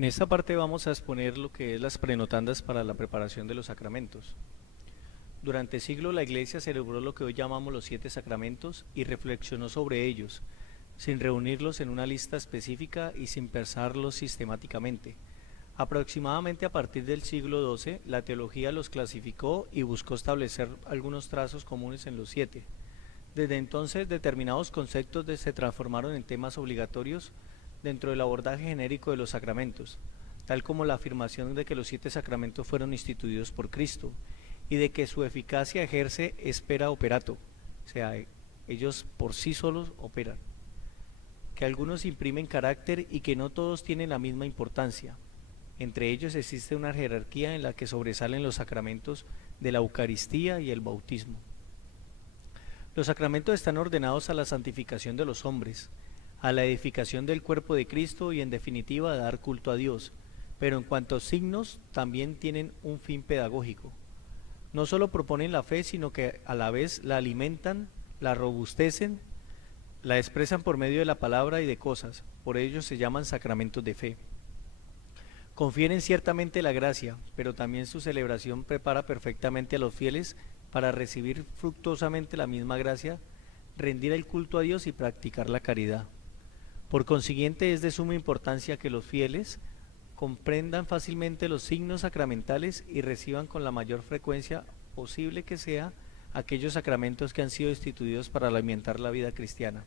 En esta parte vamos a exponer lo que es las prenotandas para la preparación de los sacramentos. Durante siglos la Iglesia celebró lo que hoy llamamos los 7 sacramentos y reflexionó sobre ellos, sin reunirlos en una lista específica y sin pensarlos sistemáticamente. Aproximadamente a partir del siglo XII, la teología los clasificó y buscó establecer algunos trazos comunes en los 7. Desde entonces, determinados conceptos se transformaron en temas obligatorios dentro del abordaje genérico de los sacramentos, tal como la afirmación de que los 7 sacramentos fueron instituidos por Cristo y de que su eficacia ejerce espera operato, o sea, ellos por sí solos operan, que algunos imprimen carácter y que no todos tienen la misma importancia. Entre ellos existe una jerarquía en la que sobresalen los sacramentos de la Eucaristía y el bautismo. Los sacramentos están ordenados a la santificación de los hombres, a la edificación del cuerpo de Cristo y en definitiva a dar culto a Dios, pero en cuanto a signos también tienen un fin pedagógico. No solo proponen la fe, sino que a la vez la alimentan, la robustecen, la expresan por medio de la palabra y de cosas, por ello se llaman sacramentos de fe. Confieren ciertamente la gracia, pero también su celebración prepara perfectamente a los fieles para recibir fructuosamente la misma gracia, rendir el culto a Dios y practicar la caridad. Por consiguiente, es de suma importancia que los fieles comprendan fácilmente los signos sacramentales y reciban con la mayor frecuencia posible que sea aquellos sacramentos que han sido instituidos para alimentar la vida cristiana.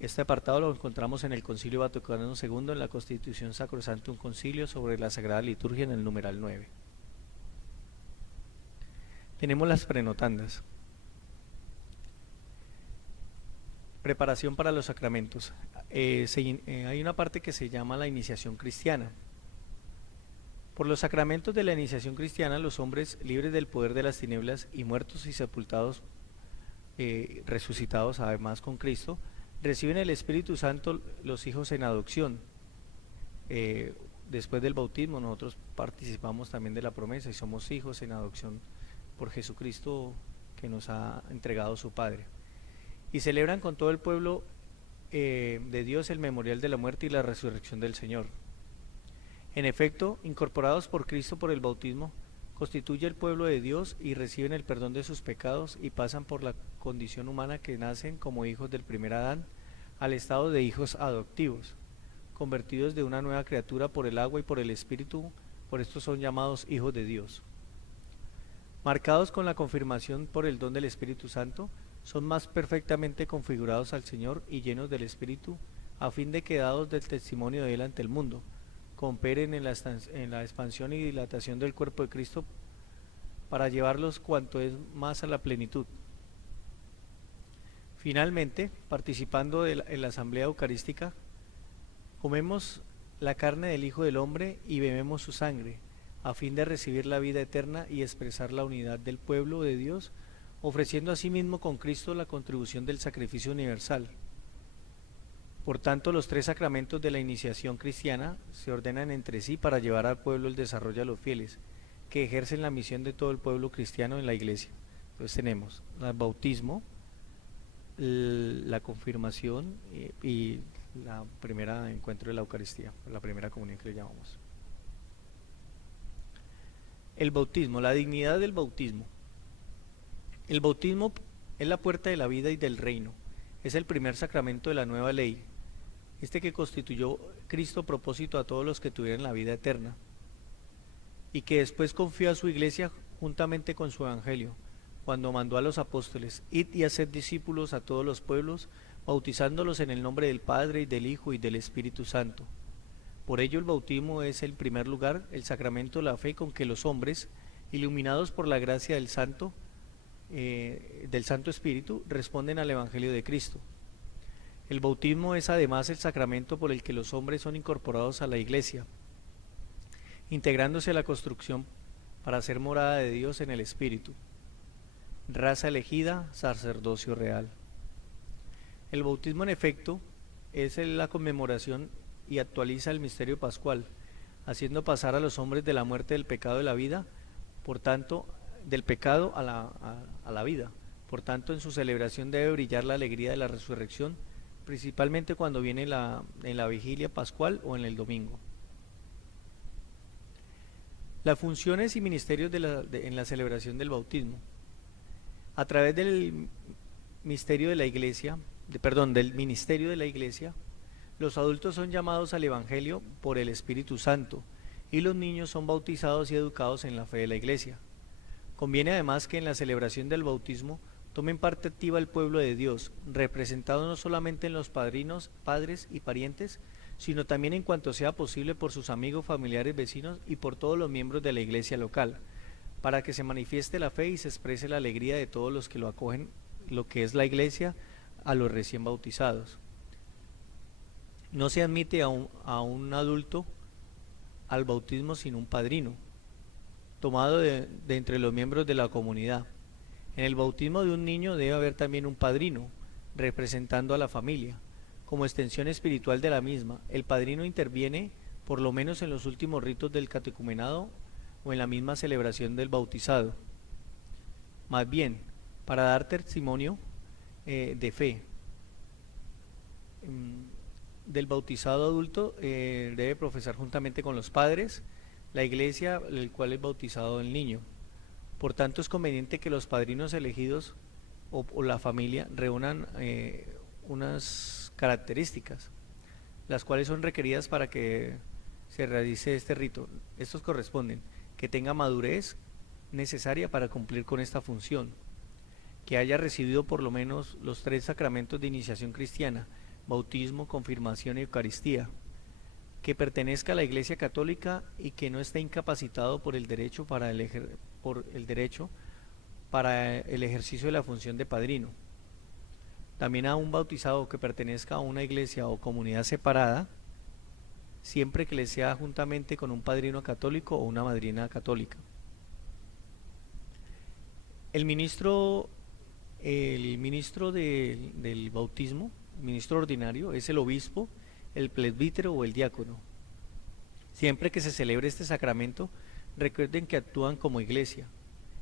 Este apartado lo encontramos en el Concilio Vaticano II, en la Constitución Sacrosanctum Concilio sobre la Sagrada Liturgia, en el numeral 9. Tenemos las prenotandas. Preparación para los sacramentos. Hay una parte que se llama la iniciación cristiana. Por los sacramentos de la iniciación cristiana, los hombres libres del poder de las tinieblas y muertos y sepultados, resucitados además con Cristo, reciben el Espíritu Santo los hijos en adopción. Después del bautismo nosotros participamos también de la promesa y somos hijos en adopción por Jesucristo que nos ha entregado su Padre. Y celebran con todo el pueblo de Dios el memorial de la muerte y la resurrección del Señor. En efecto, incorporados por Cristo por el bautismo, constituye el pueblo de Dios y reciben el perdón de sus pecados y pasan por la condición humana que nacen como hijos del primer Adán al estado de hijos adoptivos, convertidos de una nueva criatura por el agua y por el Espíritu, por esto son llamados hijos de Dios. Marcados con la confirmación por el don del Espíritu Santo, son más perfectamente configurados al Señor y llenos del Espíritu, a fin de que dados del testimonio de Él ante el mundo, cooperen en la expansión y dilatación del cuerpo de Cristo para llevarlos cuanto es más a la plenitud. Finalmente, participando en la asamblea eucarística, comemos la carne del Hijo del Hombre y bebemos su sangre, a fin de recibir la vida eterna y expresar la unidad del pueblo de Dios, ofreciendo asimismo con Cristo la contribución del sacrificio universal. Por tanto, los 3 sacramentos de la iniciación cristiana se ordenan entre sí para llevar al pueblo el desarrollo a los fieles, que ejercen la misión de todo el pueblo cristiano en la iglesia. Entonces tenemos el bautismo, la confirmación y la primera encuentro de la Eucaristía, la primera comunión que le llamamos. El bautismo, la dignidad del bautismo. El bautismo es la puerta de la vida y del reino. Es el primer sacramento de la nueva ley, este que constituyó Cristo propósito a todos los que tuvieran la vida eterna, y que después confió a su iglesia juntamente con su evangelio, cuando mandó a los apóstoles: id y haced discípulos a todos los pueblos, bautizándolos en el nombre del Padre, y del Hijo, y del Espíritu Santo. Por ello el bautismo es, en primer lugar, el sacramento de la fe con que los hombres, iluminados por la gracia del Santo Espíritu, responden al Evangelio de Cristo. El bautismo es además el sacramento por el que los hombres son incorporados a la Iglesia, integrándose a la construcción para ser morada de Dios en el Espíritu, raza elegida, sacerdocio real. El bautismo, en efecto, es la conmemoración y actualiza el misterio pascual, haciendo pasar a los hombres de la muerte del pecado de la vida, por tanto, del pecado a la vida. Por tanto, en su celebración debe brillar la alegría de la resurrección, principalmente cuando viene en la vigilia pascual o en el domingo. Las funciones y ministerios en la celebración del bautismo. A través del misterio de la iglesia, del ministerio de la iglesia, los adultos son llamados al Evangelio por el Espíritu Santo y los niños son bautizados y educados en la fe de la iglesia. Conviene además que en la celebración del bautismo tomen parte activa el pueblo de Dios, representado no solamente en los padrinos, padres y parientes, sino también en cuanto sea posible por sus amigos, familiares, vecinos y por todos los miembros de la iglesia local, para que se manifieste la fe y se exprese la alegría de todos los que lo acogen, lo que es la iglesia, a los recién bautizados. No se admite a un adulto al bautismo sin un padrino, tomado de entre los miembros de la comunidad. En el bautismo de un niño debe haber también un padrino, representando a la familia. Como extensión espiritual de la misma, el padrino interviene por lo menos en los últimos ritos del catecumenado o en la misma celebración del bautizado. Más bien, para dar testimonio de fe del bautizado adulto, debe profesar juntamente con los padres la iglesia, el cual es bautizado el niño. Por tanto, es conveniente que los padrinos elegidos o la familia reúnan unas características, las cuales son requeridas para que se realice este rito. Estos corresponden: que tenga madurez necesaria para cumplir con esta función, que haya recibido por lo menos los 3 sacramentos de iniciación cristiana: bautismo, confirmación y Eucaristía, que pertenezca a la Iglesia Católica y que no esté incapacitado por el derecho para el ejercicio de la función de padrino. También a un bautizado que pertenezca a una iglesia o comunidad separada, siempre que le sea juntamente con un padrino católico o una madrina católica. El ministro del bautismo, ministro ordinario, es el obispo, el presbítero o el diácono. Siempre que se celebre este sacramento, recuerden que actúan como iglesia,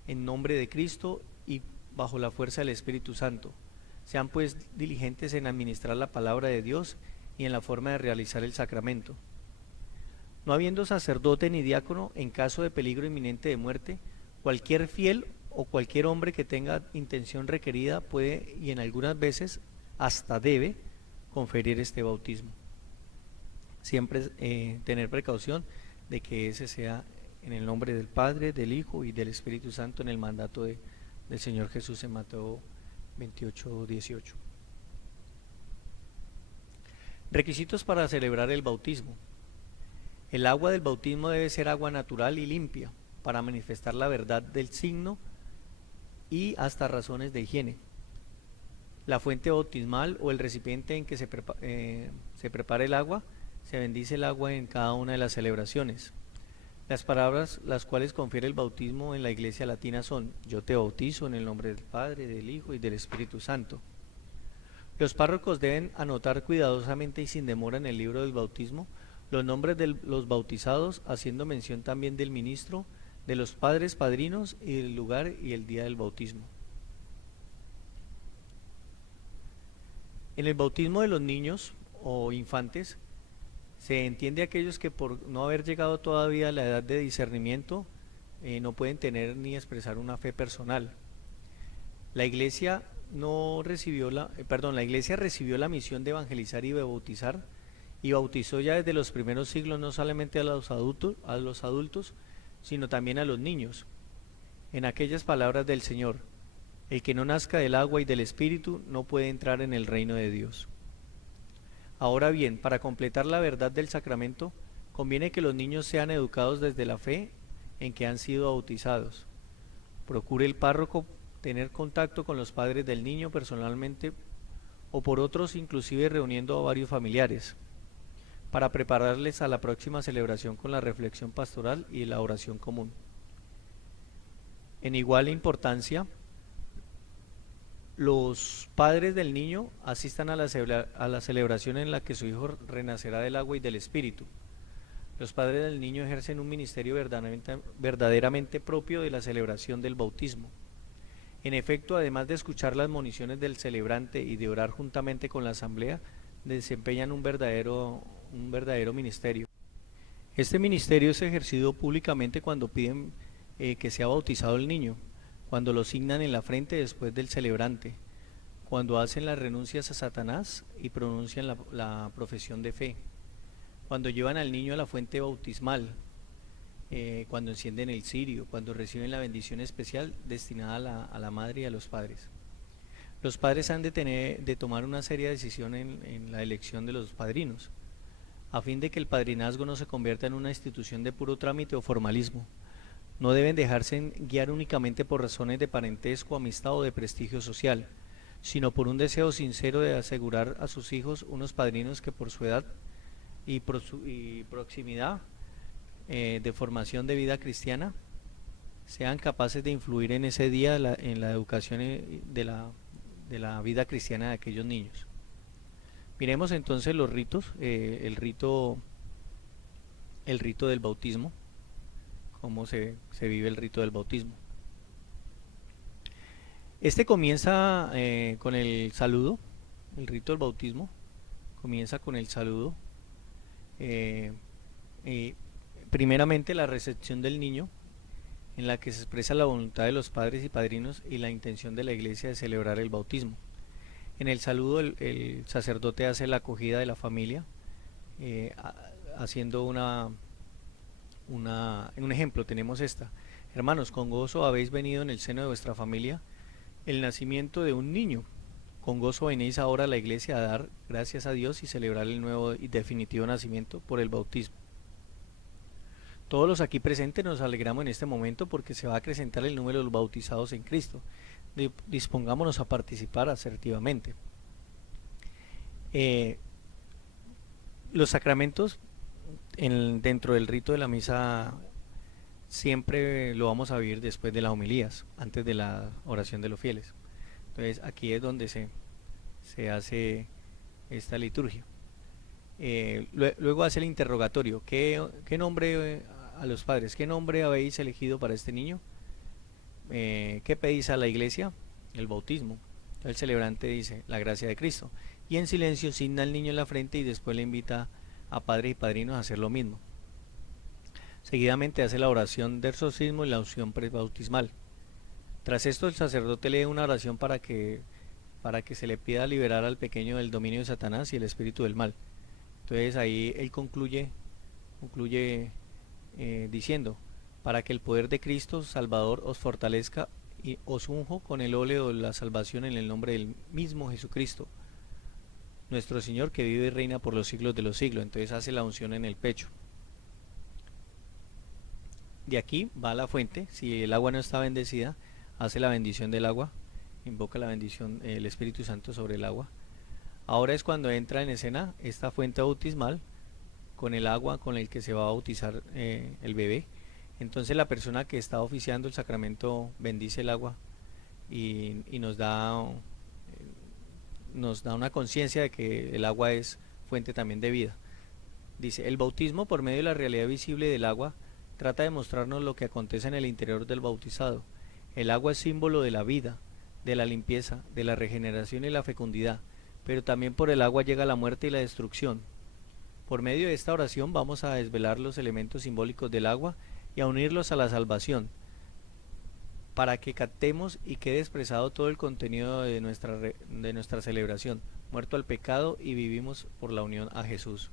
en nombre de Cristo y bajo la fuerza del Espíritu Santo. Sean pues diligentes en administrar la palabra de Dios y en la forma de realizar el sacramento. No habiendo sacerdote ni diácono, en caso de peligro inminente de muerte, cualquier fiel o cualquier hombre que tenga intención requerida puede, y en algunas veces hasta debe, conferir este bautismo. Siempre tener precaución de que ese sea en el nombre del Padre, del Hijo y del Espíritu Santo, en el mandato del Señor Jesús en Mateo 28:18. Requisitos para celebrar el bautismo. El agua del bautismo debe ser agua natural y limpia para manifestar la verdad del signo y hasta razones de higiene. La fuente bautismal o el recipiente en que se prepara el agua, se bendice el agua en cada una de las celebraciones. Las palabras las cuales confiere el bautismo en la iglesia latina son: yo te bautizo en el nombre del Padre, del Hijo y del Espíritu Santo. Los párrocos deben anotar cuidadosamente y sin demora en el libro del bautismo los nombres de los bautizados, haciendo mención también del ministro, de los padres padrinos y del lugar y el día del bautismo. En el bautismo de los niños o infantes se entiende aquellos que por no haber llegado todavía a la edad de discernimiento no pueden tener ni expresar una fe personal. La iglesia recibió la misión de evangelizar y de bautizar, y bautizó ya desde los primeros siglos no solamente a los adultos, sino también a los niños. En aquellas palabras del Señor: el que no nazca del agua y del Espíritu no puede entrar en el reino de Dios. Ahora bien, para completar la verdad del sacramento, conviene que los niños sean educados desde la fe en que han sido bautizados. Procure el párroco tener contacto con los padres del niño personalmente o por otros, inclusive reuniendo a varios familiares, para prepararles a la próxima celebración con la reflexión pastoral y la oración común. En igual importancia, los padres del niño asistan a la celebración en la que su hijo renacerá del agua y del Espíritu. Los padres del niño ejercen un ministerio verdaderamente propio de la celebración del bautismo. En efecto, además de escuchar las moniciones del celebrante y de orar juntamente con la asamblea, desempeñan un verdadero ministerio. Este ministerio es ejercido públicamente cuando piden que sea bautizado el niño, cuando lo signan en la frente después del celebrante, cuando hacen las renuncias a Satanás y pronuncian la profesión de fe, cuando llevan al niño a la fuente bautismal, cuando encienden el cirio, cuando reciben la bendición especial destinada a la madre y a los padres. Los padres han de tomar una seria decisión en la elección de los padrinos, a fin de que el padrinazgo no se convierta en una institución de puro trámite o formalismo. No deben dejarse guiar únicamente por razones de parentesco, amistad o de prestigio social, sino por un deseo sincero de asegurar a sus hijos unos padrinos que por su edad y proximidad de formación de vida cristiana sean capaces de influir en ese día en la educación de la vida cristiana de aquellos niños. Miremos entonces los ritos, el rito del bautismo, cómo se vive el rito del bautismo. Este comienza con el saludo, el rito del bautismo comienza con el saludo. Primeramente la recepción del niño, en la que se expresa la voluntad de los padres y padrinos y la intención de la iglesia de celebrar el bautismo. En el saludo el sacerdote hace la acogida de la familia, haciendo un ejemplo. Tenemos esta: hermanos, con gozo habéis venido en el seno de vuestra familia el nacimiento de un niño. Con gozo venís ahora a la iglesia a dar gracias a Dios y celebrar el nuevo y definitivo nacimiento por el bautismo. Todos los aquí presentes nos alegramos en este momento porque se va a acrecentar el número de los bautizados en Cristo. Dispongámonos a participar asertivamente. Los sacramentos dentro del rito de la misa siempre lo vamos a vivir después de las homilías, antes de la oración de los fieles. Entonces aquí es donde se hace esta liturgia. Luego hace el interrogatorio: ¿qué nombre a los padres? ¿Qué nombre habéis elegido para este niño? ¿Qué pedís a la iglesia? El bautismo. El celebrante dice: la gracia de Cristo. Y en silencio signa al niño en la frente y después le invita a padres y padrinos a hacer lo mismo. Seguidamente hace la oración del exorcismo y la unción prebautismal. Tras esto el sacerdote lee una oración para que se le pida liberar al pequeño del dominio de Satanás y el espíritu del mal. Entonces ahí él concluye diciendo: para que el poder de Cristo Salvador os fortalezca, y os unjo con el óleo de la salvación en el nombre del mismo Jesucristo, nuestro Señor, que vive y reina por los siglos de los siglos. Entonces hace la unción en el pecho. De aquí va a la fuente. Si el agua no está bendecida, hace la bendición del agua, invoca la bendición del Espíritu Santo sobre el agua. Ahora es cuando entra en escena esta fuente bautismal con el agua con el que se va a bautizar el bebé. Entonces la persona que está oficiando el sacramento bendice el agua y nos da una conciencia de que el agua es fuente también de vida. Dice: el bautismo, por medio de la realidad visible del agua, trata de mostrarnos lo que acontece en el interior del bautizado. El agua es símbolo de la vida, de la limpieza, de la regeneración y la fecundidad, pero también por el agua llega la muerte y la destrucción. Por medio de esta oración vamos a desvelar los elementos simbólicos del agua y a unirlos a la salvación, para que captemos y quede expresado todo el contenido de nuestra celebración: muerto al pecado y vivimos por la unión a Jesús.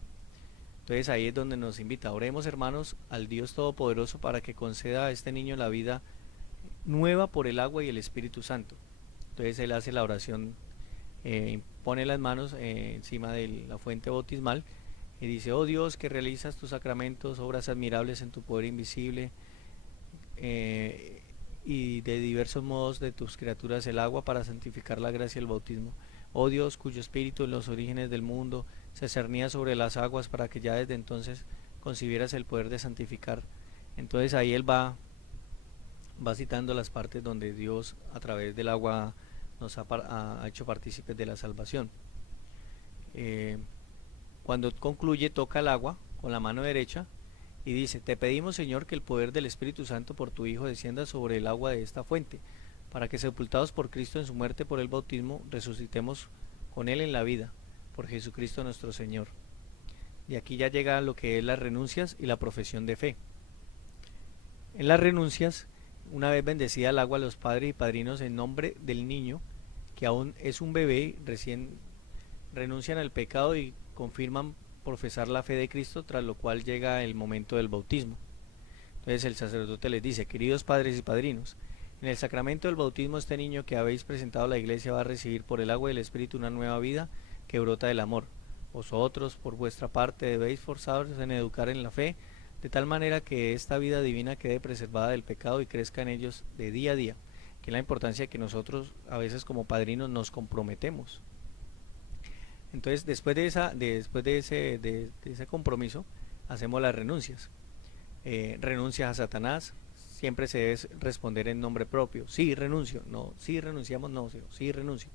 Entonces ahí es donde nos invita: oremos, hermanos, al Dios Todopoderoso para que conceda a este niño la vida nueva por el agua y el Espíritu Santo. Entonces él hace la oración, pone las manos encima de la fuente bautismal y dice: oh Dios, que realizas tus sacramentos, obras admirables en tu poder invisible, y de diversos modos de tus criaturas el agua para santificar la gracia del bautismo. Oh Dios, cuyo espíritu en los orígenes del mundo se cernía sobre las aguas para que ya desde entonces concibieras el poder de santificar. Entonces ahí él va citando las partes donde Dios a través del agua nos ha hecho partícipes de la salvación. Cuando concluye, toca el agua con la mano derecha y dice: te pedimos, Señor, que el poder del Espíritu Santo por tu Hijo descienda sobre el agua de esta fuente, para que, sepultados por Cristo en su muerte por el bautismo, resucitemos con Él en la vida, por Jesucristo nuestro Señor. Y aquí ya llega lo que es las renuncias y la profesión de fe. En las renuncias, una vez bendecida el agua, los padres y padrinos en nombre del niño, que aún es un bebé, recién renuncian al pecado y confirman profesar la fe de Cristo, tras lo cual llega el momento del bautismo. Entonces el sacerdote les dice: queridos padres y padrinos, en el sacramento del bautismo este niño que habéis presentado a la iglesia va a recibir por el agua y el Espíritu una nueva vida que brota del amor. Vosotros, por vuestra parte, debéis forzaros en educar en la fe, de tal manera que esta vida divina quede preservada del pecado y crezca en ellos de día a día, que es la importancia que nosotros a veces como padrinos nos comprometemos. Entonces, después de ese compromiso, hacemos las renuncias. Renuncias a Satanás, siempre se debe responder en nombre propio. Sí, renuncio. No, sí renunciamos, no, sí renuncio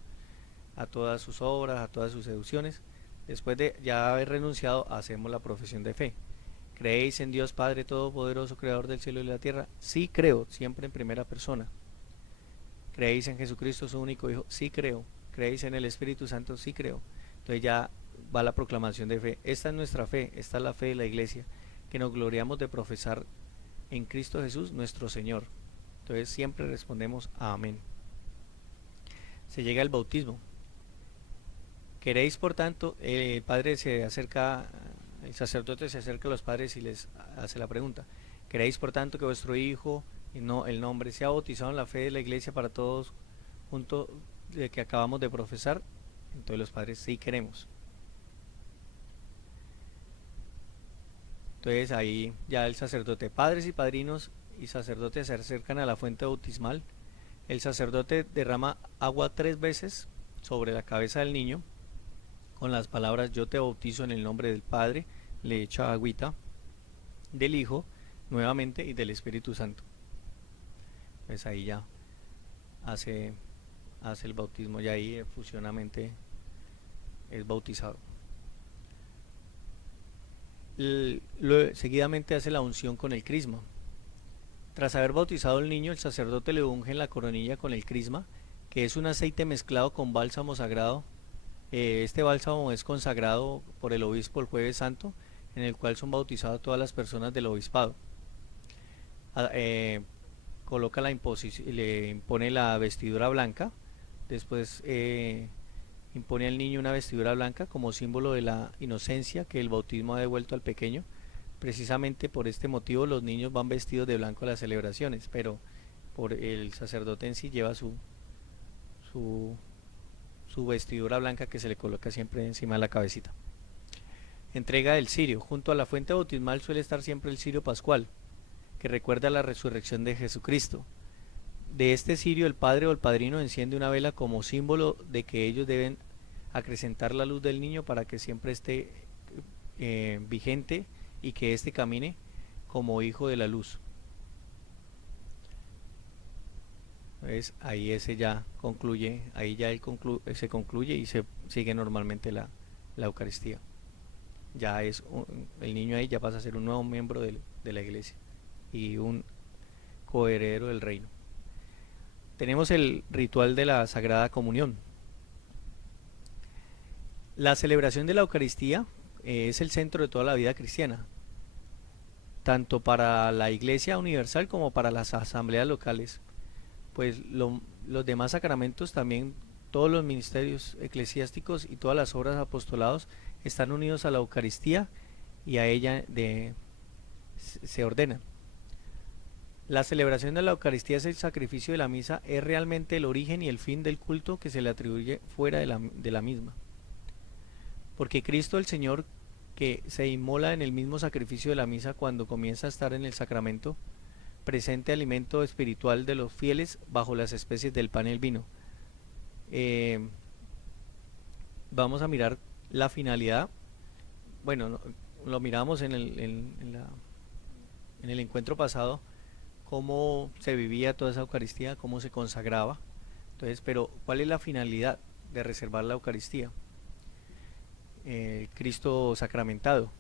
a todas sus obras, a todas sus seducciones. Después de ya haber renunciado, hacemos la profesión de fe. ¿Creéis en Dios Padre Todopoderoso, Creador del cielo y de la tierra? Sí creo, siempre en primera persona. ¿Creéis en Jesucristo, su único Hijo? Sí creo. ¿Creéis en el Espíritu Santo? Sí creo. Entonces ya va la proclamación de fe. Esta es nuestra fe, esta es la fe de la iglesia, que nos gloriamos de profesar en Cristo Jesús nuestro Señor. Entonces siempre respondemos amén. Se llega al bautismo. Queréis, por tanto, el padre se acerca, el sacerdote se acerca a los padres y les hace la pregunta: ¿queréis, por tanto, que vuestro hijo, y no el nombre, sea bautizado en la fe de la iglesia para todos, junto de que acabamos de profesar? Entonces los padres: sí queremos. Entonces ahí ya el sacerdote, padres y padrinos y sacerdotes se acercan a la fuente bautismal. El sacerdote derrama agua 3 veces sobre la cabeza del niño con las palabras: yo te bautizo en el nombre del Padre. Le echa agüita, del Hijo nuevamente y del Espíritu Santo. Pues ahí ya hace el bautismo, y ahí efusionamente es bautizado. Seguidamente hace la unción con el crisma. Tras haber bautizado al niño, el sacerdote le unge en la coronilla con el crisma, que es un aceite mezclado con bálsamo sagrado. Este bálsamo es consagrado por el obispo el Jueves Santo, en el cual son bautizadas todas las personas del obispado. Coloca le impone la vestidura blanca. Después impone al niño una vestidura blanca como símbolo de la inocencia que el bautismo ha devuelto al pequeño. Precisamente por este motivo los niños van vestidos de blanco a las celebraciones, pero por el sacerdote en sí lleva su, su vestidura blanca que se le coloca siempre encima de la cabecita. Entrega del cirio. Junto a la fuente bautismal suele estar siempre el cirio pascual, que recuerda la resurrección de Jesucristo. De este cirio el padre o el padrino enciende una vela como símbolo de que ellos deben acrecentar la luz del niño para que siempre esté vigente y que éste camine como hijo de la luz. Entonces ahí ese ya concluye, ahí ya se concluye y se sigue normalmente la Eucaristía. Ya es el niño ahí ya pasa a ser un nuevo miembro de la iglesia y un coheredero del reino. Tenemos el ritual de la Sagrada Comunión. La celebración de la Eucaristía es el centro de toda la vida cristiana, tanto para la Iglesia Universal como para las asambleas locales. Pues los demás sacramentos también, todos los ministerios eclesiásticos y todas las obras apostolados están unidos a la Eucaristía y a ella se ordenan. La celebración de la Eucaristía es el sacrificio de la misa, es realmente el origen y el fin del culto que se le atribuye fuera de la misma. Porque Cristo el Señor, que se inmola en el mismo sacrificio de la misa cuando comienza a estar en el sacramento, presente alimento espiritual de los fieles bajo las especies del pan y el vino. Vamos a mirar la finalidad. Bueno, lo miramos en el encuentro pasado, cómo se vivía toda esa Eucaristía, cómo se consagraba. Entonces, pero ¿cuál es la finalidad de reservar la Eucaristía? Cristo sacramentado.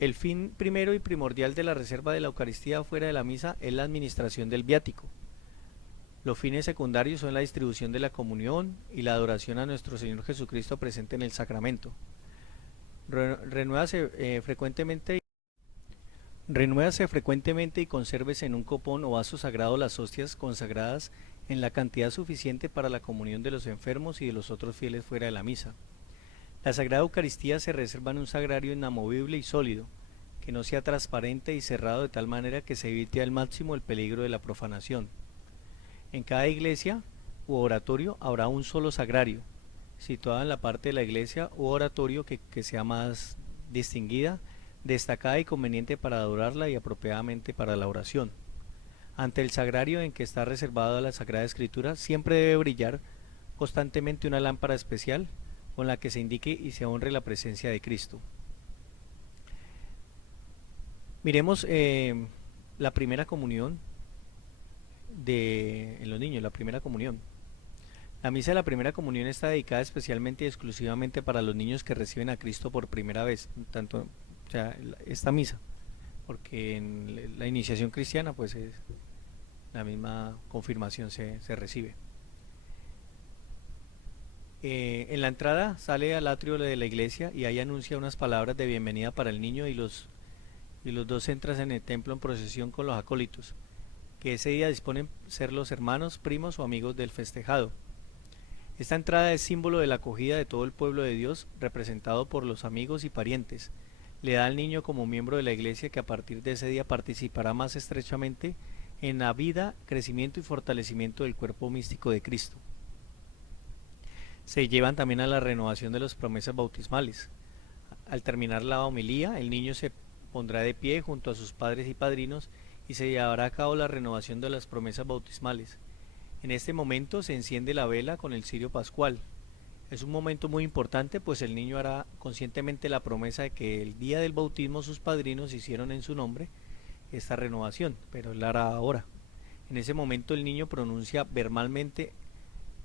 El fin primero y primordial de la reserva de la Eucaristía fuera de la misa es la administración del viático. Los fines secundarios son la distribución de la comunión y la adoración a nuestro Señor Jesucristo presente en el sacramento. Renuévase frecuentemente y consérvese en un copón o vaso sagrado las hostias consagradas en la cantidad suficiente para la comunión de los enfermos y de los otros fieles fuera de la misa. La Sagrada Eucaristía se reserva en un sagrario inamovible y sólido, que no sea transparente y cerrado de tal manera que se evite al máximo el peligro de la profanación. En cada iglesia u oratorio habrá un solo sagrario, situado en la parte de la iglesia u oratorio que sea más distinguida, destacada y conveniente para adorarla y apropiadamente para la oración. Ante el sagrario en que está reservada la Sagrada Escritura siempre debe brillar constantemente una lámpara especial con la que se indique y se honre la presencia de Cristo. Miremos la primera comunión en los niños, la primera comunión. La misa de la primera comunión está dedicada especialmente y exclusivamente para los niños que reciben a Cristo por primera vez, tanto, o sea, esta misa, porque en la iniciación cristiana pues es la misma confirmación se recibe. En la entrada sale al atrio de la iglesia y ahí anuncia unas palabras de bienvenida para el niño y los dos entran en el templo en procesión con los acólitos, que ese día disponen ser los hermanos, primos o amigos del festejado. Esta entrada es símbolo de la acogida de todo el pueblo de Dios, representado por los amigos y parientes. Le da al niño como miembro de la iglesia que a partir de ese día participará más estrechamente en la vida, crecimiento y fortalecimiento del cuerpo místico de Cristo. Se llevan también a la renovación de las promesas bautismales. Al terminar la homilía, el niño se pondrá de pie junto a sus padres y padrinos y se llevará a cabo la renovación de las promesas bautismales. En este momento se enciende la vela con el cirio pascual. Es un momento muy importante, pues el niño hará conscientemente la promesa de que el día del bautismo sus padrinos hicieron en su nombre esta renovación, pero él la hará ahora. En ese momento el niño pronuncia verbalmente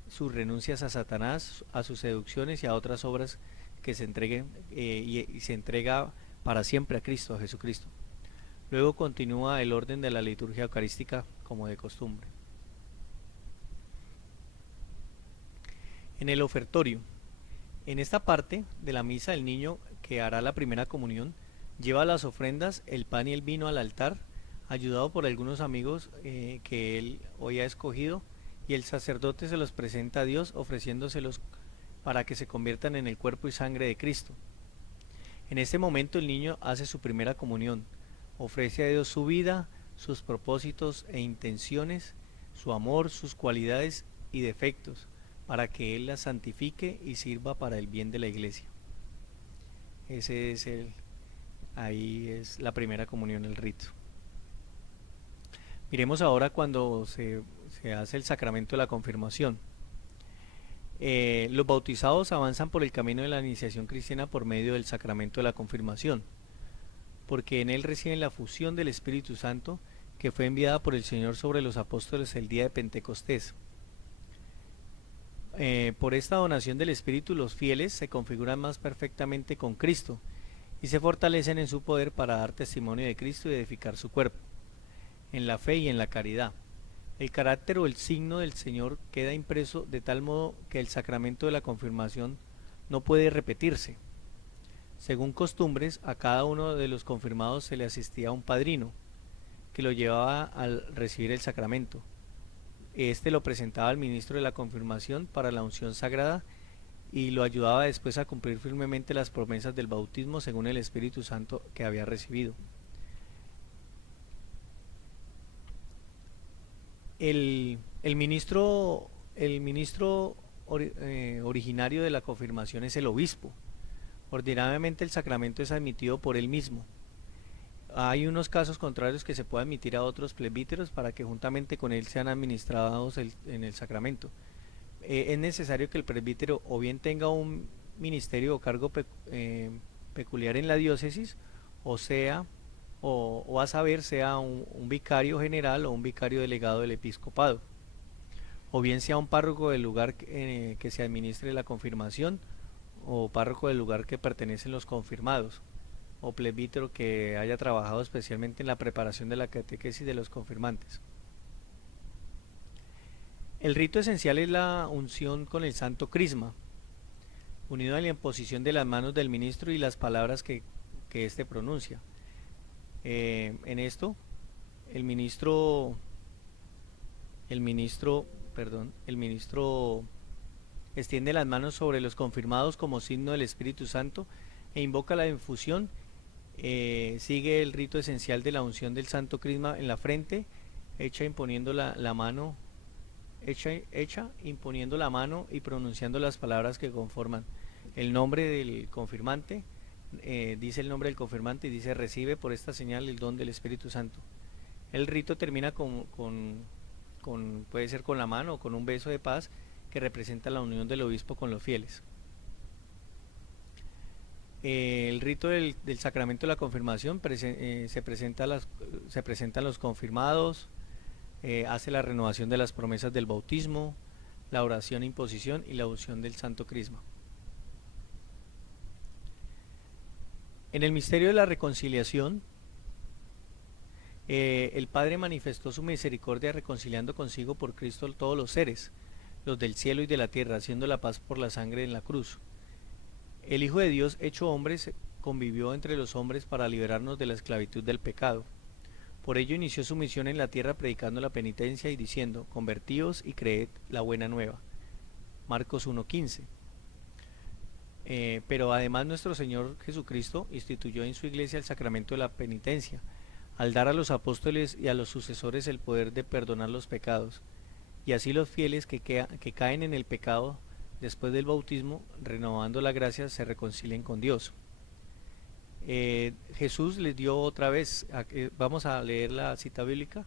sus renuncias a Satanás, a sus seducciones y a otras obras que se entreguen y se entrega para siempre a Cristo, a Jesucristo. Luego continúa el orden de la liturgia eucarística como de costumbre. En el ofertorio. En esta parte de la misa el niño que hará la primera comunión lleva las ofrendas, el pan y el vino al altar, ayudado por algunos amigos que él hoy ha escogido, y el sacerdote se los presenta a Dios ofreciéndoselos para que se conviertan en el cuerpo y sangre de Cristo. En este momento el niño hace su primera comunión, ofrece a Dios su vida, sus propósitos e intenciones, su amor, sus cualidades y defectos, para que Él las santifique y sirva para el bien de la iglesia. Ahí es la primera comunión, el rito. Miremos ahora cuando se hace el sacramento de la confirmación. Los bautizados avanzan por el camino de la iniciación cristiana por medio del sacramento de la confirmación, porque en él reciben la fusión del Espíritu Santo que fue enviada por el Señor sobre los apóstoles el día de Pentecostés. Por esta donación del Espíritu los fieles se configuran más perfectamente con Cristo y se fortalecen en su poder para dar testimonio de Cristo y edificar su cuerpo, en la fe y en la caridad. El carácter o el signo del Señor queda impreso de tal modo que el sacramento de la confirmación no puede repetirse. Según costumbres, a cada uno de los confirmados se le asistía un padrino, que lo llevaba al recibir el sacramento. Este lo presentaba al ministro de la confirmación para la unción sagrada y lo ayudaba después a cumplir firmemente las promesas del bautismo según el Espíritu Santo que había recibido. El ministro originario de la confirmación es el obispo. Ordinariamente el sacramento es admitido por él mismo. Hay unos casos contrarios que se puede admitir a otros presbíteros para que juntamente con él sean administrados en el sacramento. Es necesario que el presbítero o bien tenga un ministerio o cargo peculiar en la diócesis, o a saber sea un vicario general o un vicario delegado del episcopado, o bien sea un párroco del lugar que se administre la confirmación, o párroco del lugar que pertenecen los confirmados, o presbítero que haya trabajado especialmente en la preparación de la catequesis de los confirmantes. El rito esencial es la unción con el santo crisma. unido a la imposición de las manos del ministro y las palabras que éste pronuncia. En esto, el ministro, el ministro extiende las manos sobre los confirmados como signo del Espíritu Santo e invoca la infusión. Sigue el rito esencial de la unción del Santo Crisma en la frente, hecha imponiendo la mano, imponiendo la mano y pronunciando las palabras que conforman el nombre del confirmante. Dice el nombre del confirmante y dice: recibe por esta señal el don del Espíritu Santo. El rito termina puede ser con la mano o con un beso de paz que representa la unión del obispo con los fieles. El rito del sacramento de la confirmación se presentan los confirmados, hace la renovación de las promesas del bautismo, la oración e imposición y la unción del Santo Crisma. En el misterio de la reconciliación, el Padre manifestó su misericordia reconciliando consigo por Cristo todos los seres, los del cielo y de la tierra, haciendo la paz por la sangre en la cruz. El Hijo de Dios, hecho hombre, convivió entre los hombres para liberarnos de la esclavitud del pecado. Por ello inició su misión en la tierra predicando la penitencia y diciendo: convertíos y creed la buena nueva. Marcos 1:15. Pero además nuestro Señor Jesucristo instituyó en su iglesia el sacramento de la penitencia, al dar a los apóstoles y a los sucesores el poder de perdonar los pecados, y así los fieles que caen en el pecado después del bautismo, renovando la gracia, se reconcilien con Dios. Jesús les dio otra vez, vamos a leer la cita bíblica.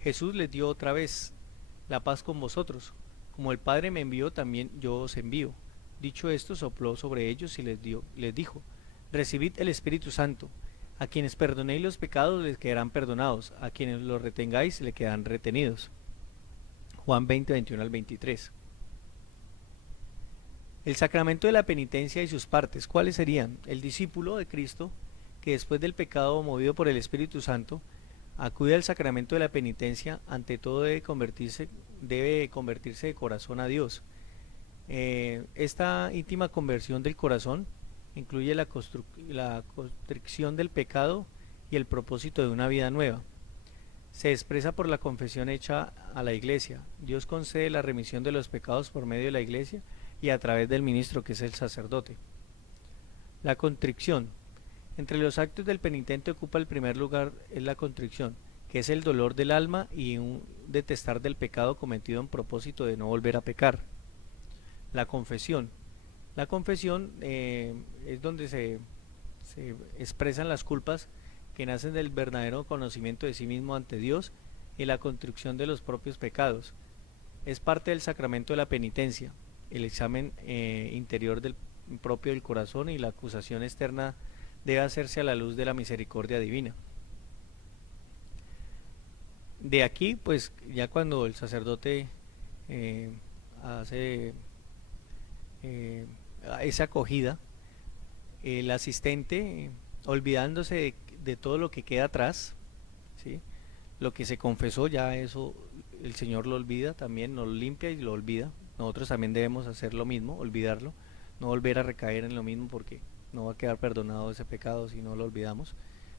Jesús les dio otra vez: la paz con vosotros, como el Padre me envió, también yo os envío. Dicho esto, sopló sobre ellos y les dijo: recibid el Espíritu Santo. A quienes perdonéis los pecados les quedarán perdonados, a quienes los retengáis le quedarán retenidos. Juan 20, 21 al 23. El sacramento de la penitencia y sus partes, ¿cuáles serían? El discípulo de Cristo, que después del pecado, movido por el Espíritu Santo, acude al sacramento de la penitencia, ante todo debe convertirse de corazón a Dios. Esta íntima conversión del corazón incluye la constricción del pecado y el propósito de una vida nueva. Se expresa por la confesión hecha a la Iglesia. Dios concede la remisión de los pecados por medio de la Iglesia y a través del ministro, que es el sacerdote. La contrición. Entre los actos del penitente ocupa el primer lugar es la contrición, que es el dolor del alma y un detestar del pecado cometido en propósito de no volver a pecar. La confesión. La confesión es donde se expresan las culpas que nacen del verdadero conocimiento de sí mismo ante Dios y la contrición de los propios pecados. Es parte del sacramento de la penitencia, el examen interior propio del corazón, y la acusación externa debe hacerse a la luz de la misericordia divina. De aquí, pues ya cuando el sacerdote hace esa acogida, el asistente, olvidándose de todo lo que queda atrás, ¿sí? Lo que se confesó, ya eso el Señor lo olvida también, nos lo limpia y lo olvida. Nosotros también debemos hacer lo mismo, olvidarlo, no volver a recaer en lo mismo, porque no va a quedar perdonado ese pecado si no lo olvidamos.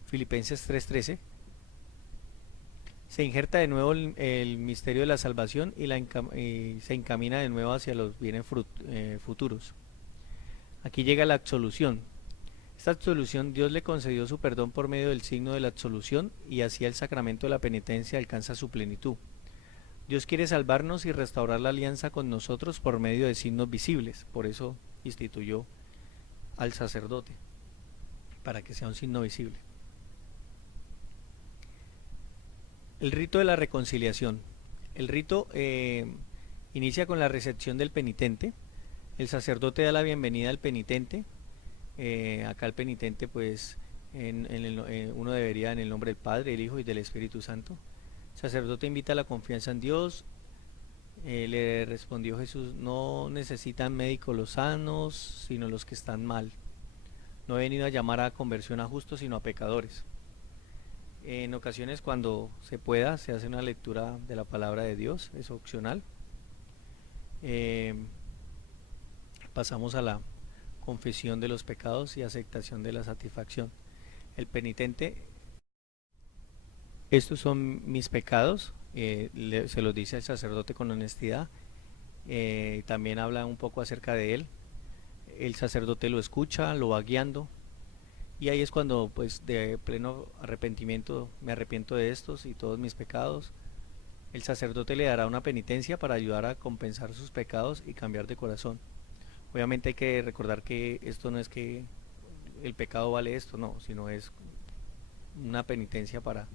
Filipenses 3:13. Se injerta de nuevo el misterio de la salvación y se encamina de nuevo hacia los bienes futuros. Aquí llega la absolución. Esta absolución, Dios le concedió su perdón por medio del signo de la absolución, y así el sacramento de la penitencia alcanza su plenitud. Dios quiere salvarnos y restaurar la alianza con nosotros por medio de signos visibles. Por eso instituyó al sacerdote, para que sea un signo visible. El rito de la reconciliación. El rito inicia con la recepción del penitente. El sacerdote da la bienvenida al penitente. Acá el penitente, pues, uno debería, en el nombre del Padre, del Hijo y del Espíritu Santo. El sacerdote invita a la confianza en Dios. Le respondió Jesús: no necesitan médicos los sanos, sino los que están mal. No he venido a llamar a conversión a justos, sino a pecadores. En ocasiones, cuando se pueda, se hace una lectura de la palabra de Dios, es opcional. Pasamos a confesión de los pecados y aceptación de la satisfacción. El penitente, estos son mis pecados, se los dice al sacerdote con honestidad, también habla un poco acerca de él. El sacerdote lo escucha, lo va guiando, y ahí es cuando, pues, de pleno arrepentimiento, me arrepiento de estos y todos mis pecados. El sacerdote le dará una penitencia para ayudar a compensar sus pecados y cambiar de corazón. Obviamente hay que recordar que esto no es que el pecado vale esto, no, sino es una penitencia para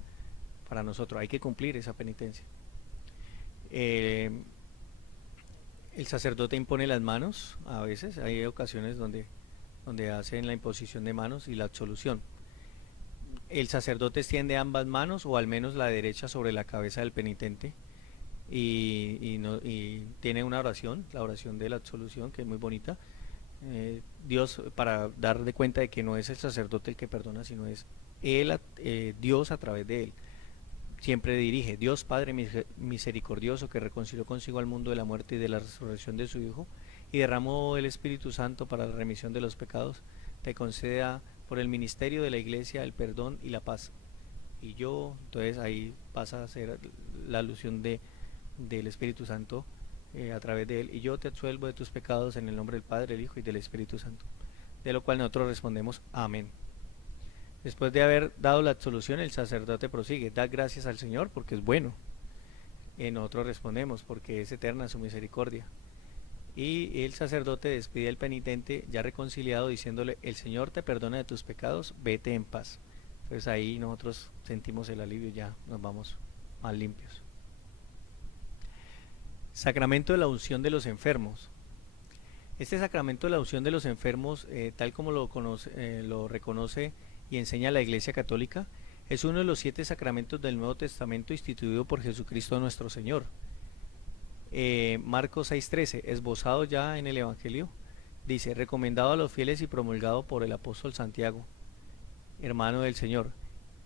nosotros. Hay que cumplir esa penitencia. Eh, el sacerdote impone las manos, a veces hay ocasiones donde hacen la imposición de manos y la absolución. El sacerdote extiende ambas manos o al menos la derecha sobre la cabeza del penitente y tiene una oración, la oración de la absolución, que es muy bonita. Dios, para dar de cuenta de que no es el sacerdote el que perdona, sino es él, Dios a través de él. Siempre dirige: Dios Padre misericordioso, que reconcilió consigo al mundo de la muerte y de la resurrección de su Hijo, y derramó el Espíritu Santo para la remisión de los pecados, te conceda por el ministerio de la Iglesia el perdón y la paz. Y yo, entonces ahí pasa a ser la alusión del Espíritu Santo a través de él. Y yo te absuelvo de tus pecados en el nombre del Padre, del Hijo y del Espíritu Santo. De lo cual nosotros respondemos amén. Después de haber dado la absolución, el sacerdote prosigue: da gracias al Señor porque es bueno. Y nosotros respondemos: porque es eterna su misericordia. Y el sacerdote despide al penitente ya reconciliado diciéndole: el Señor te perdona de tus pecados, vete en paz. Entonces ahí nosotros sentimos el alivio, ya nos vamos más limpios. Sacramento de la unción de los enfermos. Este sacramento de la unción de los enfermos, tal como lo reconoce y enseña la Iglesia Católica, es uno de los 7 sacramentos del Nuevo Testamento instituido por Jesucristo nuestro Señor. Marcos 6:13, esbozado ya en el Evangelio, dice: recomendado a los fieles y promulgado por el apóstol Santiago, hermano del Señor.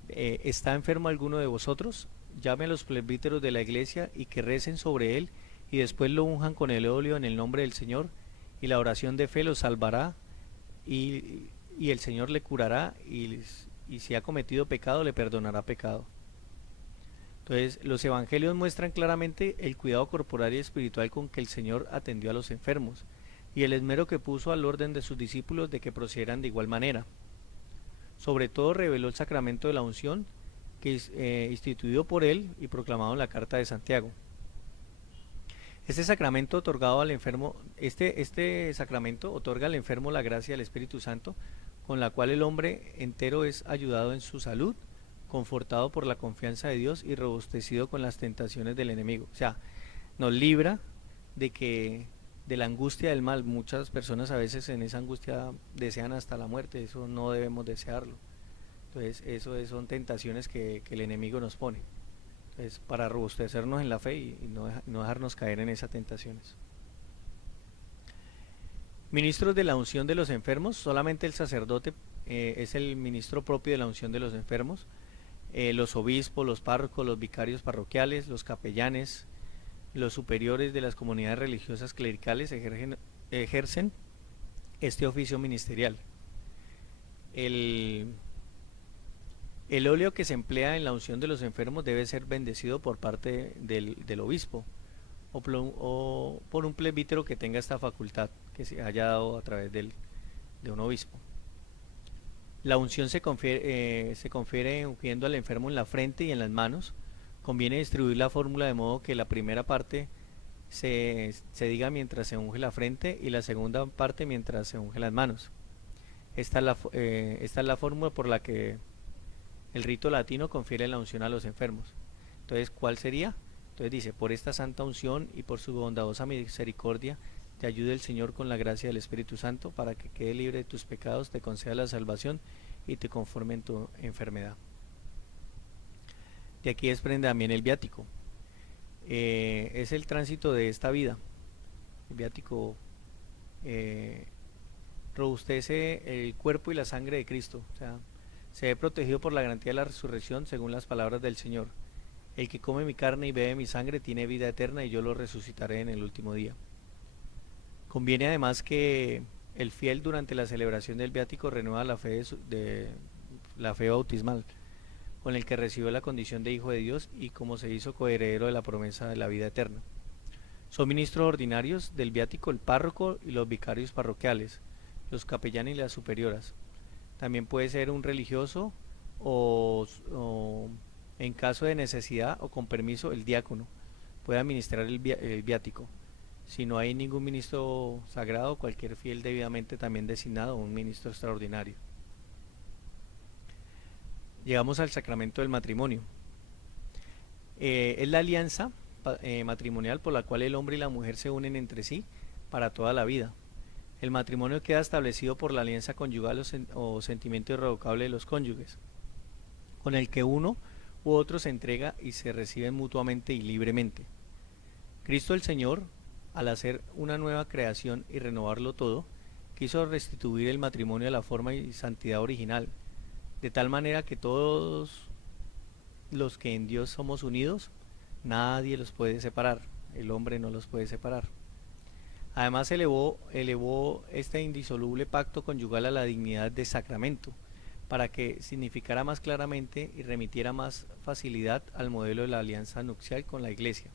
¿Está enfermo alguno de vosotros? Llame a los presbíteros de la iglesia y que recen sobre él, y después lo unjan con el óleo en el nombre del Señor, y la oración de fe lo salvará, y el Señor le curará, y si ha cometido pecado le perdonará pecado. Entonces, los evangelios muestran claramente el cuidado corporal y espiritual con que el Señor atendió a los enfermos, y el esmero que puso al orden de sus discípulos de que procedieran de igual manera. Sobre todo reveló el sacramento de la unción, que es instituido por él y proclamado en la carta de Santiago. Este sacramento otorgado al enfermo, este sacramento otorga al enfermo la gracia del Espíritu Santo, con la cual el hombre entero es ayudado en su salud, confortado por la confianza de Dios y robustecido con las tentaciones del enemigo. O sea, nos libra de la angustia del mal. Muchas personas a veces en esa angustia desean hasta la muerte, eso no debemos desearlo. Entonces, son tentaciones que el enemigo nos pone. Entonces, para robustecernos en la fe y no dejarnos caer en esas tentaciones. Ministros de la unción de los enfermos. Solamente el sacerdote es el ministro propio de la unción de los enfermos. Los obispos, los párrocos, los vicarios parroquiales, los capellanes, los superiores de las comunidades religiosas clericales ejercen este oficio ministerial. El óleo que se emplea en la unción de los enfermos debe ser bendecido por parte del obispo o por un presbítero que tenga esta facultad, que se haya dado a través de un obispo. La unción se confiere ungiendo al enfermo en la frente y en las manos. Conviene distribuir la fórmula de modo que la primera parte se diga mientras se unge la frente y la segunda parte mientras se unge las manos. Esta es la fórmula por la que el rito latino confiere la unción a los enfermos. Entonces, ¿cuál sería? Entonces dice: por esta santa unción y por su bondadosa misericordia, te ayude el Señor con la gracia del Espíritu Santo, para que quede libre de tus pecados, te conceda la salvación y te conforme en tu enfermedad. De aquí desprende también el viático. Es el tránsito de esta vida. El viático robustece el cuerpo y la sangre de Cristo. O sea, se ve protegido por la garantía de la resurrección, según las palabras del Señor: el que come mi carne y bebe mi sangre tiene vida eterna, y yo lo resucitaré en el último día. Conviene además que El fiel durante la celebración del viático renueva la fe de la fe bautismal, con el que recibió la condición de hijo de Dios y como se hizo coheredero de la promesa de la vida eterna. Son ministros ordinarios del viático el párroco y los vicarios parroquiales, los capellanes y las superioras. También puede ser un religioso o en caso de necesidad o con permiso el diácono puede administrar el viático. Si no hay ningún ministro sagrado, cualquier fiel debidamente también designado o un ministro extraordinario. Llegamos al sacramento del matrimonio. Es la alianza matrimonial por la cual el hombre y la mujer se unen entre sí para toda la vida. El matrimonio queda establecido por la alianza conyugal o sentimiento irrevocable de los cónyuges, con el que uno u otro se entrega y se reciben mutuamente y libremente. Cristo el Señor, al hacer una nueva creación y renovarlo todo, quiso restituir el matrimonio a la forma y santidad original, de tal manera que todos los que en Dios somos unidos, nadie los puede separar, el hombre no los puede separar. Además elevó este indisoluble pacto conyugal a la dignidad de sacramento, para que significara más claramente y remitiera más facilidad al modelo de la alianza nupcial con la Iglesia.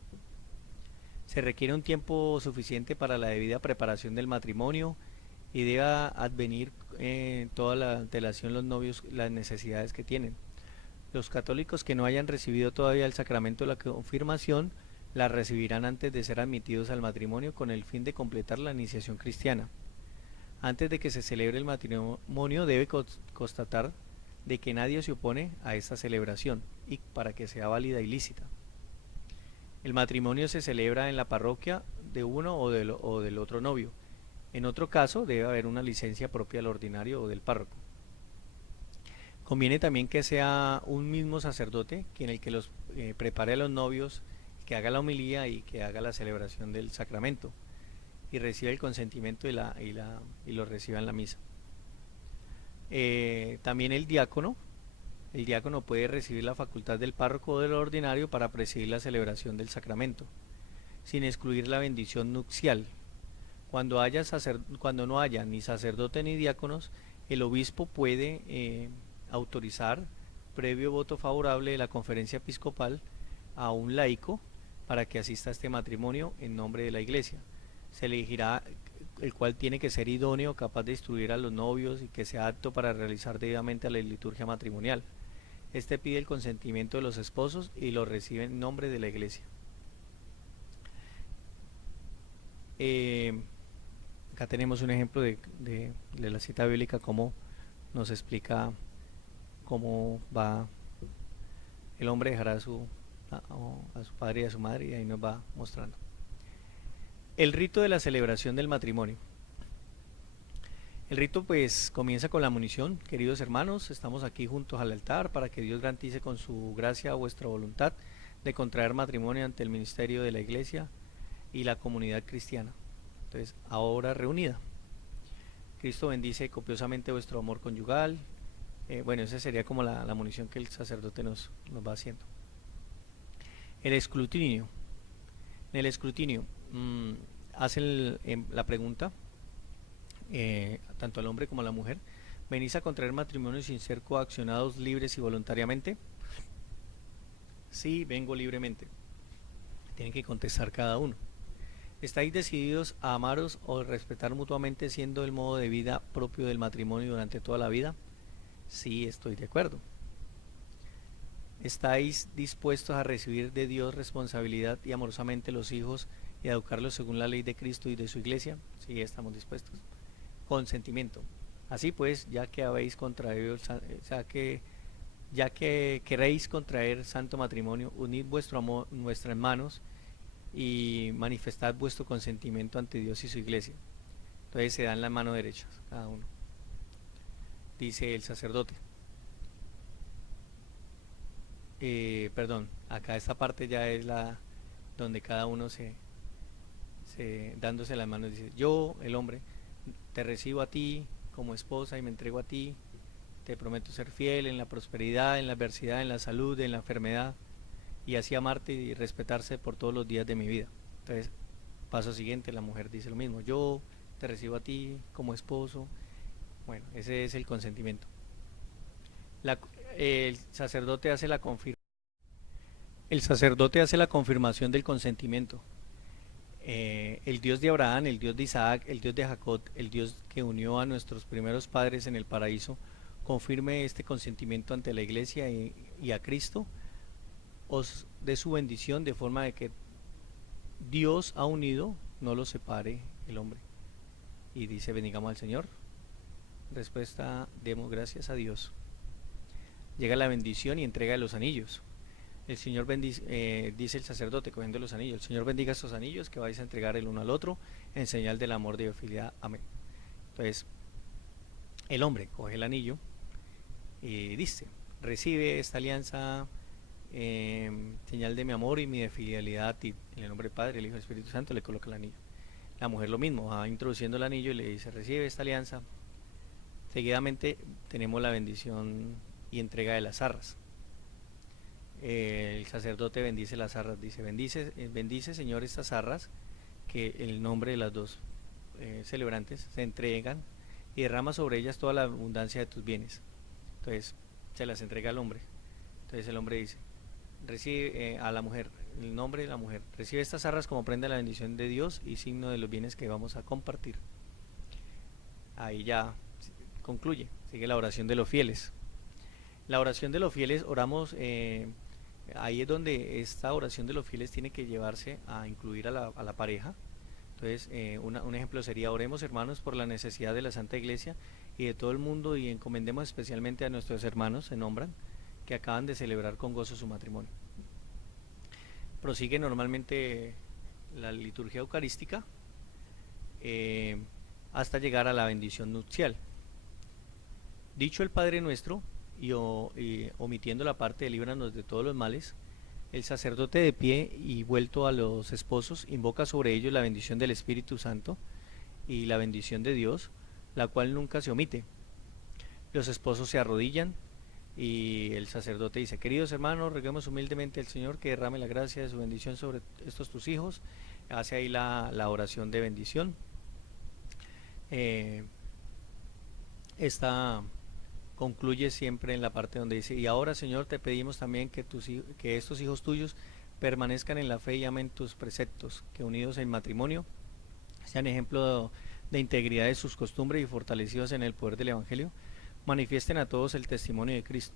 Se requiere un tiempo suficiente para la debida preparación del matrimonio y debe advenir toda la antelación los novios las necesidades que tienen. Los católicos que no hayan recibido todavía el sacramento de la confirmación la recibirán antes de ser admitidos al matrimonio con el fin de completar la iniciación cristiana. Antes de que se celebre el matrimonio debe constatar de que nadie se opone a esta celebración y para que sea válida y lícita. El matrimonio se celebra en la parroquia de uno o del otro novio. En otro caso debe haber una licencia propia del ordinario o del párroco. Conviene también que sea un mismo sacerdote quien el que los prepare a los novios, que haga la homilía y que haga la celebración del sacramento y reciba el consentimiento y lo reciba en la misa. También el diácono puede recibir la facultad del párroco o del ordinario para presidir la celebración del sacramento, sin excluir la bendición nupcial. Cuando no haya ni sacerdote ni diáconos, el obispo puede autorizar, previo voto favorable de la conferencia episcopal, a un laico para que asista a este matrimonio en nombre de la Iglesia. Se elegirá el cual tiene que ser idóneo, capaz de instruir a los novios y que sea apto para realizar debidamente la liturgia matrimonial. Este pide el consentimiento de los esposos y lo recibe en nombre de la Iglesia. Acá tenemos un ejemplo de la cita bíblica, cómo nos explica cómo va el hombre dejará a su padre y a su madre, y ahí nos va mostrando. El rito de la celebración del matrimonio. El rito pues comienza con la munición. Queridos hermanos, estamos aquí juntos al altar para que Dios garantice con su gracia vuestra voluntad de contraer matrimonio ante el ministerio de la Iglesia y la comunidad cristiana. Entonces, ahora reunida. Cristo bendice copiosamente vuestro amor conyugal. Bueno, esa sería como la munición que el sacerdote nos va haciendo. El escrutinio. En el escrutinio hacen la pregunta, tanto al hombre como a la mujer: ¿venís a contraer matrimonio sin ser coaccionados libres y voluntariamente? Sí, vengo libremente. Tienen que contestar cada uno. ¿Estáis decididos a amaros o respetar mutuamente siendo el modo de vida propio del matrimonio durante toda la vida? Sí, estoy de acuerdo. ¿Estáis dispuestos a recibir de Dios responsabilidad y amorosamente los hijos y a educarlos según la ley de Cristo y de su Iglesia? Sí, estamos dispuestos. Consentimiento. Así pues, ya que habéis contraído, ya que queréis contraer santo matrimonio, unid vuestro amor en vuestras manos y manifestad vuestro consentimiento ante Dios y su Iglesia. Entonces se dan la mano derecha cada uno. Dice el sacerdote. Perdón, acá esta parte ya es la donde cada uno dándose las manos dice: yo, el hombre, te recibo a ti como esposa y me entrego a ti. Te prometo ser fiel en la prosperidad, en la adversidad, en la salud, en la enfermedad, y así amarte y respetarse por todos los días de mi vida. Entonces, paso siguiente, la mujer dice lo mismo: yo, te recibo a ti como esposo. Bueno, ese es el consentimiento. La- el sacerdote hace la el sacerdote hace la confirmación del consentimiento. El Dios de Abraham, el Dios de Isaac, el Dios de Jacob, el Dios que unió a nuestros primeros padres en el paraíso, confirme este consentimiento ante la iglesia y a Cristo, os dé su bendición de forma de que Dios ha unido, no lo separe el hombre. Y dice, bendigamos al Señor. Respuesta, demos gracias a Dios. Llega la bendición y entrega de los anillos. El Señor bendice, dice el sacerdote cogiendo los anillos, el Señor bendiga estos anillos que vais a entregar el uno al otro en señal del amor de fidelidad. Amén. Entonces, el hombre coge el anillo y dice, recibe esta alianza, señal de mi amor y mi de fidelidad a ti. En el nombre del Padre, el Hijo y el Espíritu Santo le coloca el anillo. La mujer lo mismo, va introduciendo el anillo y le dice, recibe esta alianza. Seguidamente tenemos la bendición y entrega de las arras. El sacerdote bendice las arras, dice, bendice Señor estas arras, que el nombre de las dos celebrantes se entregan y derrama sobre ellas toda la abundancia de tus bienes. Entonces se las entrega al hombre. Entonces el hombre dice, recibe a la mujer, el nombre de la mujer, recibe estas arras como prenda de la bendición de Dios y signo de los bienes que vamos a compartir. Ahí ya concluye, sigue la oración de los fieles. La oración de los fieles, oramos, ahí es donde esta oración de los fieles tiene que llevarse a incluir a la pareja. Entonces, un ejemplo sería, oremos hermanos por la necesidad de la Santa Iglesia y de todo el mundo y encomendemos especialmente a nuestros hermanos, se nombran, que acaban de celebrar con gozo su matrimonio. Prosigue normalmente la liturgia eucarística hasta llegar a la bendición nupcial. Dicho el Padre Nuestro, y omitiendo la parte de líbranos de todos los males, el sacerdote de pie y vuelto a los esposos invoca sobre ellos la bendición del Espíritu Santo y la bendición de Dios, la cual nunca se omite. Los esposos se arrodillan y el sacerdote dice, queridos hermanos, roguemos humildemente al Señor que derrame la gracia de su bendición sobre estos tus hijos. Hace ahí la oración de bendición. Esta concluye siempre en la parte donde dice, y ahora Señor te pedimos también que estos hijos tuyos permanezcan en la fe y amen tus preceptos, que unidos en matrimonio sean ejemplo de integridad de sus costumbres y fortalecidos en el poder del Evangelio, manifiesten a todos el testimonio de Cristo,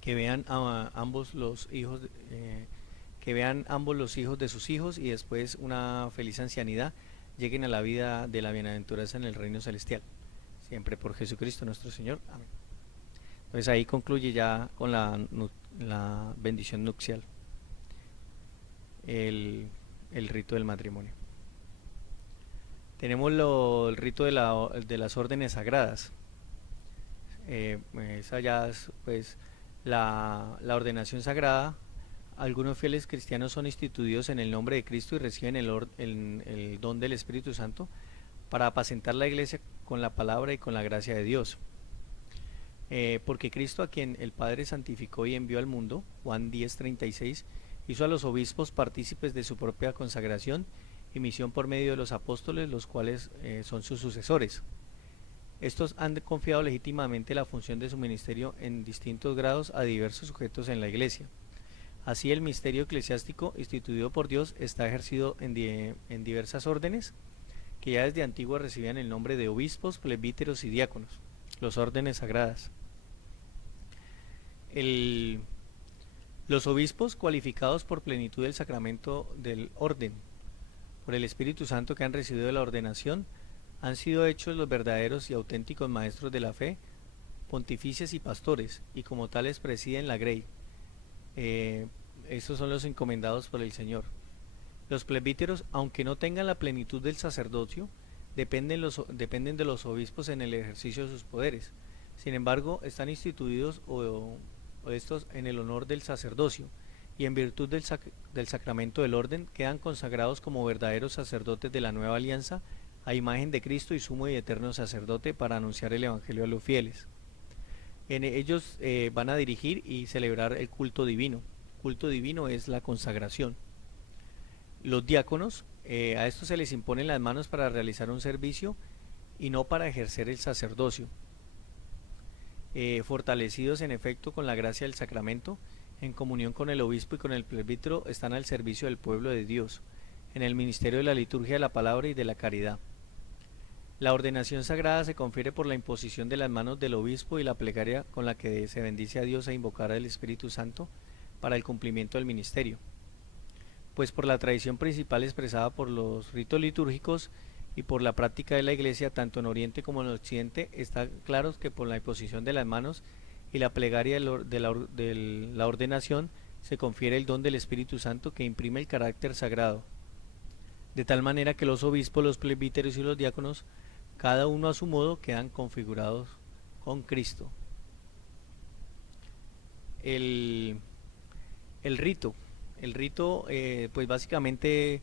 que vean a ambos los hijos, que vean ambos los hijos de sus hijos y después una feliz ancianidad, lleguen a la vida de la bienaventuranza en el reino celestial. Siempre por Jesucristo nuestro Señor. Amén. Entonces ahí concluye ya con la bendición nupcial, el rito del matrimonio. Tenemos el rito de las órdenes sagradas. Esa ya es pues la ordenación sagrada. Algunos fieles cristianos son instituidos en el nombre de Cristo y reciben el don del Espíritu Santo para apacentar la iglesia con la palabra y con la gracia de Dios. Porque Cristo, a quien el Padre santificó y envió al mundo, Juan 10:36, hizo a los obispos partícipes de su propia consagración y misión por medio de los apóstoles, los cuales son sus sucesores. Estos han confiado legítimamente la función de su ministerio en distintos grados a diversos sujetos en la iglesia. Así el misterio eclesiástico instituido por Dios está ejercido en diversas órdenes, que ya desde antiguo recibían el nombre de obispos, presbíteros y diáconos, los órdenes sagradas. Los obispos, cualificados por plenitud del sacramento del orden, por el Espíritu Santo que han recibido la ordenación, han sido hechos los verdaderos y auténticos maestros de la fe, pontífices y pastores, y como tales presiden la grey. Estos son los encomendados por el Señor. Los presbíteros, aunque no tengan la plenitud del sacerdocio, dependen de los obispos en el ejercicio de sus poderes. Sin embargo, están instituidos o estos en el honor del sacerdocio, y en virtud del sacramento del orden quedan consagrados como verdaderos sacerdotes de la nueva alianza, a imagen de Cristo y sumo y eterno sacerdote, para anunciar el Evangelio a los fieles. En ellos van a dirigir y celebrar el culto divino. Culto divino es la consagración. Los diáconos A estos se les imponen las manos para realizar un servicio y no para ejercer el sacerdocio. Fortalecidos en efecto con la gracia del sacramento, en comunión con el obispo y con el presbítero, están al servicio del pueblo de Dios, en el ministerio de la liturgia de la palabra y de la caridad. La ordenación sagrada se confiere por la imposición de las manos del obispo y la plegaria con la que se bendice a Dios e invocar al Espíritu Santo para el cumplimiento del ministerio. Pues por la tradición principal expresada por los ritos litúrgicos y por la práctica de la Iglesia, tanto en Oriente como en Occidente, está claro que por la imposición de las manos y la plegaria de la ordenación se confiere el don del Espíritu Santo que imprime el carácter sagrado, de tal manera que los obispos, los presbíteros y los diáconos, cada uno a su modo, quedan configurados con Cristo. El rito. El rito, pues básicamente,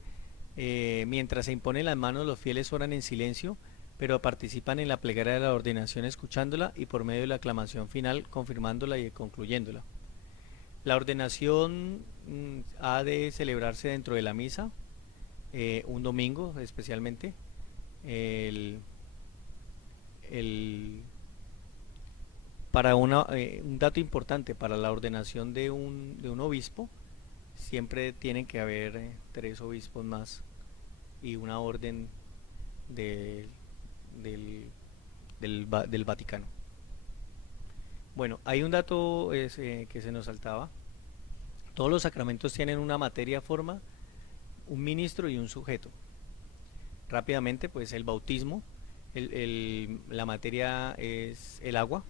mientras se imponen las manos, los fieles oran en silencio, pero participan en la plegaria de la ordenación escuchándola y por medio de la aclamación final confirmándola y concluyéndola. La ordenación ha de celebrarse dentro de la misa, un domingo especialmente. El, el, para un dato importante, para la ordenación de un obispo, siempre tienen que haber 3 obispos más y una orden de, del Vaticano. Bueno, hay un dato que se nos saltaba. Todos los sacramentos tienen una materia, forma, un ministro y un sujeto. Rápidamente, pues el bautismo, la materia es el agua,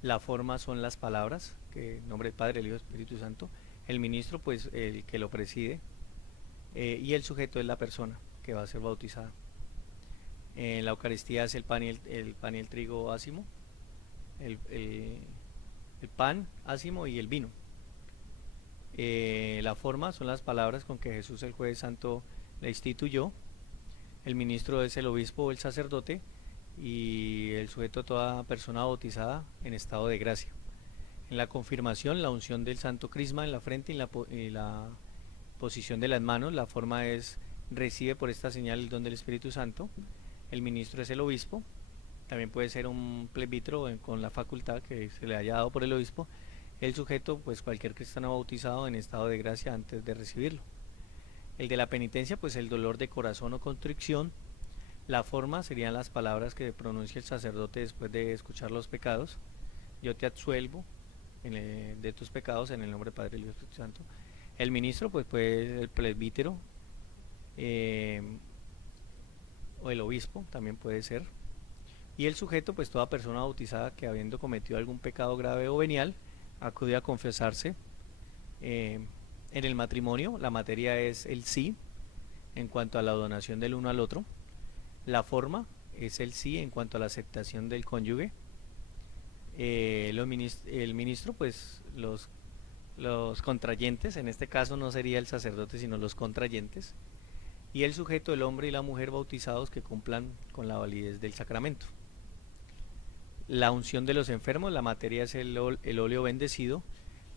la forma son las palabras, que en nombre del Padre, el Hijo y el Espíritu Santo. El ministro, pues el que lo preside, y el sujeto es la persona que va a ser bautizada. En la Eucaristía es el pan y el trigo ácimo, el pan ácimo y el vino. La forma son las palabras con que Jesús el Jueves Santo la instituyó. El ministro es el obispo o el sacerdote y el sujeto toda persona bautizada en estado de gracia. En la confirmación, la unción del santo crisma en la frente y la posición de las manos. La forma es: recibe por esta señal el don del Espíritu Santo. El ministro es el obispo. También puede ser un presbítero con la facultad que se le haya dado por el obispo. El sujeto, pues cualquier cristiano bautizado en estado de gracia antes de recibirlo. El de la penitencia, pues el dolor de corazón o contrición. La forma serían las palabras que pronuncia el sacerdote después de escuchar los pecados. Yo te absuelvo de tus pecados en el nombre del Padre, el Hijo y el Espíritu Santo. El ministro, pues puede ser el presbítero, o el obispo, también puede ser. Y el sujeto, pues toda persona bautizada que habiendo cometido algún pecado grave o venial, acude a confesarse. En el matrimonio, la materia es el sí, en cuanto a la donación del uno al otro. La forma es el sí en cuanto a la aceptación del cónyuge. El ministro, pues los contrayentes, en este caso no sería el sacerdote, sino los contrayentes. Y el sujeto, el hombre y la mujer bautizados que cumplan con la validez del sacramento. La unción de los enfermos, la materia es el óleo bendecido.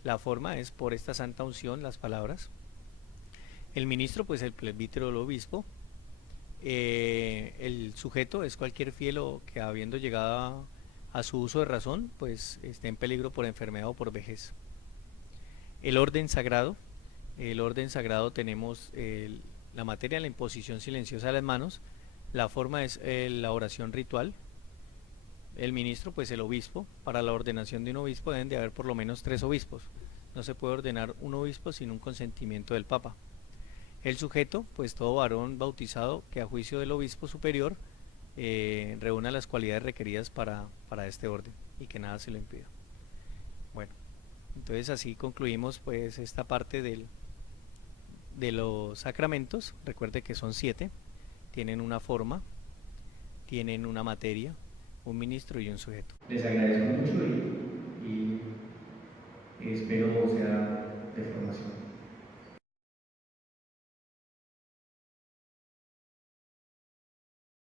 La forma es por esta santa unción, las palabras. El ministro, pues el presbítero o el obispo. El sujeto es cualquier fiel o que habiendo llegado a su uso de razón, pues esté en peligro por enfermedad o por vejez. El orden sagrado. El orden sagrado tenemos la materia, la imposición silenciosa de las manos. La forma es la oración ritual. El ministro, pues el obispo. Para la ordenación de un obispo deben de haber por lo menos 3 obispos. No se puede ordenar un obispo sin un consentimiento del Papa. El sujeto, pues todo varón bautizado que a juicio del obispo superior reúna las cualidades requeridas para este orden y que nada se lo impida. Bueno, entonces así concluimos pues esta parte de los sacramentos. Recuerde que son 7, tienen una forma, tienen una materia, un ministro y un sujeto. Les agradezco mucho y